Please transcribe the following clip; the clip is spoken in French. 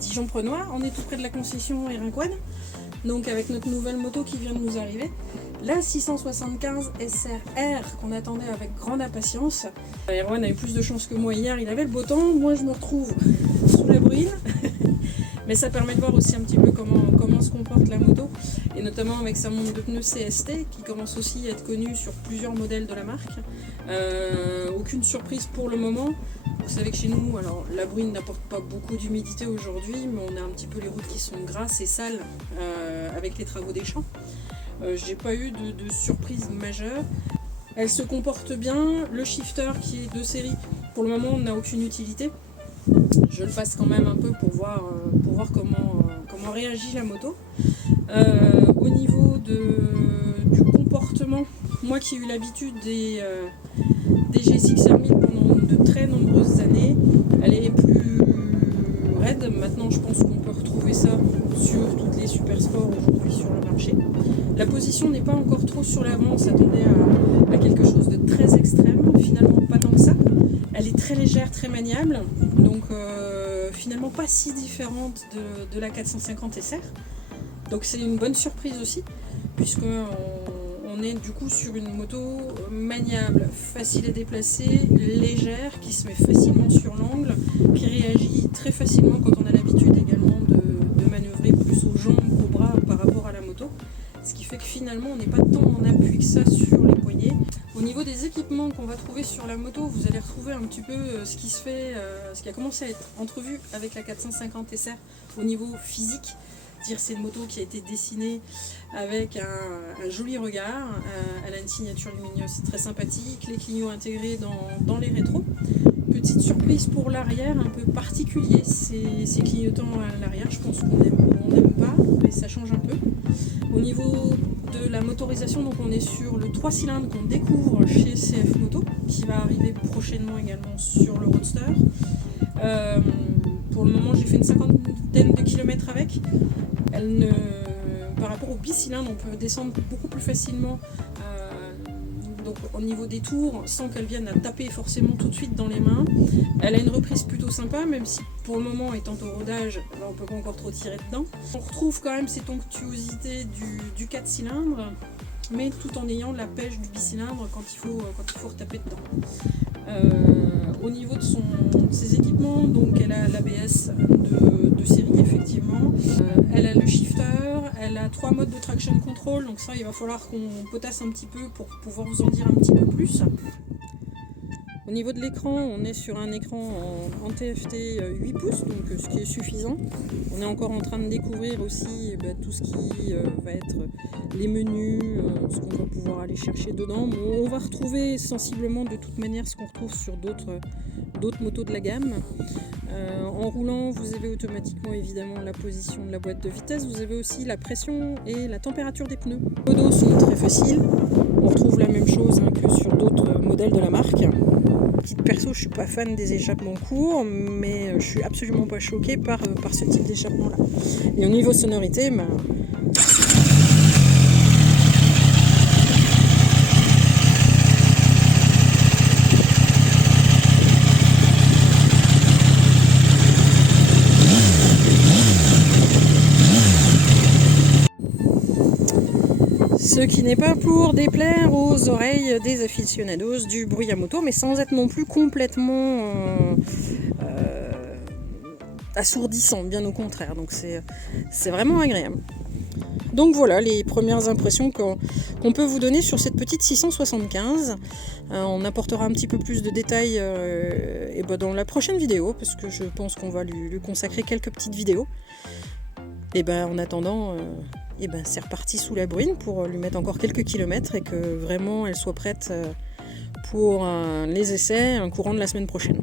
Dijon-Prenois, on est tout près de la concession Erinquad, donc avec notre nouvelle moto qui vient de nous arriver, la 675 SR-R qu'on attendait avec grande impatience. Erwan a eu plus de chance que moi hier, il avait le beau temps, moi je me retrouve sous la bruine, mais ça permet de voir aussi un petit peu comment se comporte la moto, et notamment avec sa montre de pneus CST qui commence aussi à être connue sur plusieurs modèles de la marque. Aucune surprise pour le moment. Vous savez que chez nous, alors la bruine n'apporte pas beaucoup d'humidité aujourd'hui, mais on a un petit peu les routes qui sont grasses et sales avec les travaux des champs. J'ai pas eu de surprise majeure. Elle se comporte bien. Le shifter qui est de série, pour le moment, n'a aucune utilité. Je le passe quand même un peu pour voir comment réagit la moto. Au niveau du comportement, moi qui ai eu l'habitude des GSX-R 1000 pendant de très nombreuses années, elle est plus raide. Maintenant, je pense qu'on peut retrouver ça sur toutes les super sports aujourd'hui sur le marché. La position n'est pas encore trop sur l'avant, on s'attendait à quelque chose de très extrême, finalement pas tant que ça. Elle est très légère, très maniable, donc finalement pas si différente de la 450 SR. Donc c'est une bonne surprise aussi, puisqu'on est du coup sur une moto maniable, facile à déplacer, légère, qui se met facilement sur l'angle, qui réagit très facilement quand on a l'habitude également de manœuvrer plus aux jambes qu'aux bras par rapport à la moto. Ce qui fait que finalement on n'est pas tant en appui que ça sur les poignets. Au niveau des équipements qu'on va trouver sur la moto, vous allez retrouver un petit peu ce qui a commencé à être entrevu avec la 450 SR au niveau physique. C'est une moto qui a été dessinée avec un joli regard. Elle a une signature lumineuse très sympathique, les clignots intégrés dans les rétros. Petite surprise pour l'arrière, un peu particulier, ces clignotants à l'arrière. Je pense qu'on n'aime pas, mais ça change un peu. Au niveau de la motorisation, donc on est sur le 3 cylindres qu'on découvre chez CF Moto, qui va arriver prochainement également sur le Roadster. Pour le moment, j'ai fait une 50aine de kilomètres avec. Par rapport au bicylindre, on peut descendre beaucoup plus facilement donc au niveau des tours sans qu'elle vienne à taper forcément tout de suite dans les mains. Elle a une reprise plutôt sympa, même si pour le moment, étant au rodage, on ne peut pas encore trop tirer dedans. On retrouve quand même cette onctuosité du 4 cylindres, mais tout en ayant la pêche du bicylindre quand il faut retaper dedans. Au niveau de ses équipements, donc elle a l'ABS de série effectivement, elle a le shifter, elle a 3 modes de traction control, donc ça il va falloir qu'on potasse un petit peu pour pouvoir vous en dire un petit peu plus. Au niveau de l'écran, on est sur un écran en TFT 8 pouces, donc ce qui est suffisant. On est encore en train de découvrir aussi tout ce qui va être les menus, ce qu'on va pouvoir aller chercher dedans. Bon, on va retrouver sensiblement de toute manière ce qu'on retrouve sur d'autres motos de la gamme. En roulant, vous avez automatiquement évidemment la position de la boîte de vitesse, vous avez aussi la pression et la température des pneus. Les modos sont très faciles, on retrouve la même chose que sur d'autres modèles de la marque. Petite perso, je suis pas fan des échappements courts, mais je suis absolument pas choquée par ce type d'échappement là. Et au niveau sonorité, ce qui n'est pas pour déplaire aux oreilles des aficionados du bruit à moto, mais sans être non plus complètement assourdissant, bien au contraire. Donc c'est vraiment agréable. Donc voilà les premières impressions qu'on peut vous donner sur cette petite 675. On apportera un petit peu plus de détails dans la prochaine vidéo, parce que je pense qu'on va lui consacrer quelques petites vidéos. Et en attendant... c'est reparti sous la bruine pour lui mettre encore quelques kilomètres et que vraiment elle soit prête pour les essais, un courant de la semaine prochaine.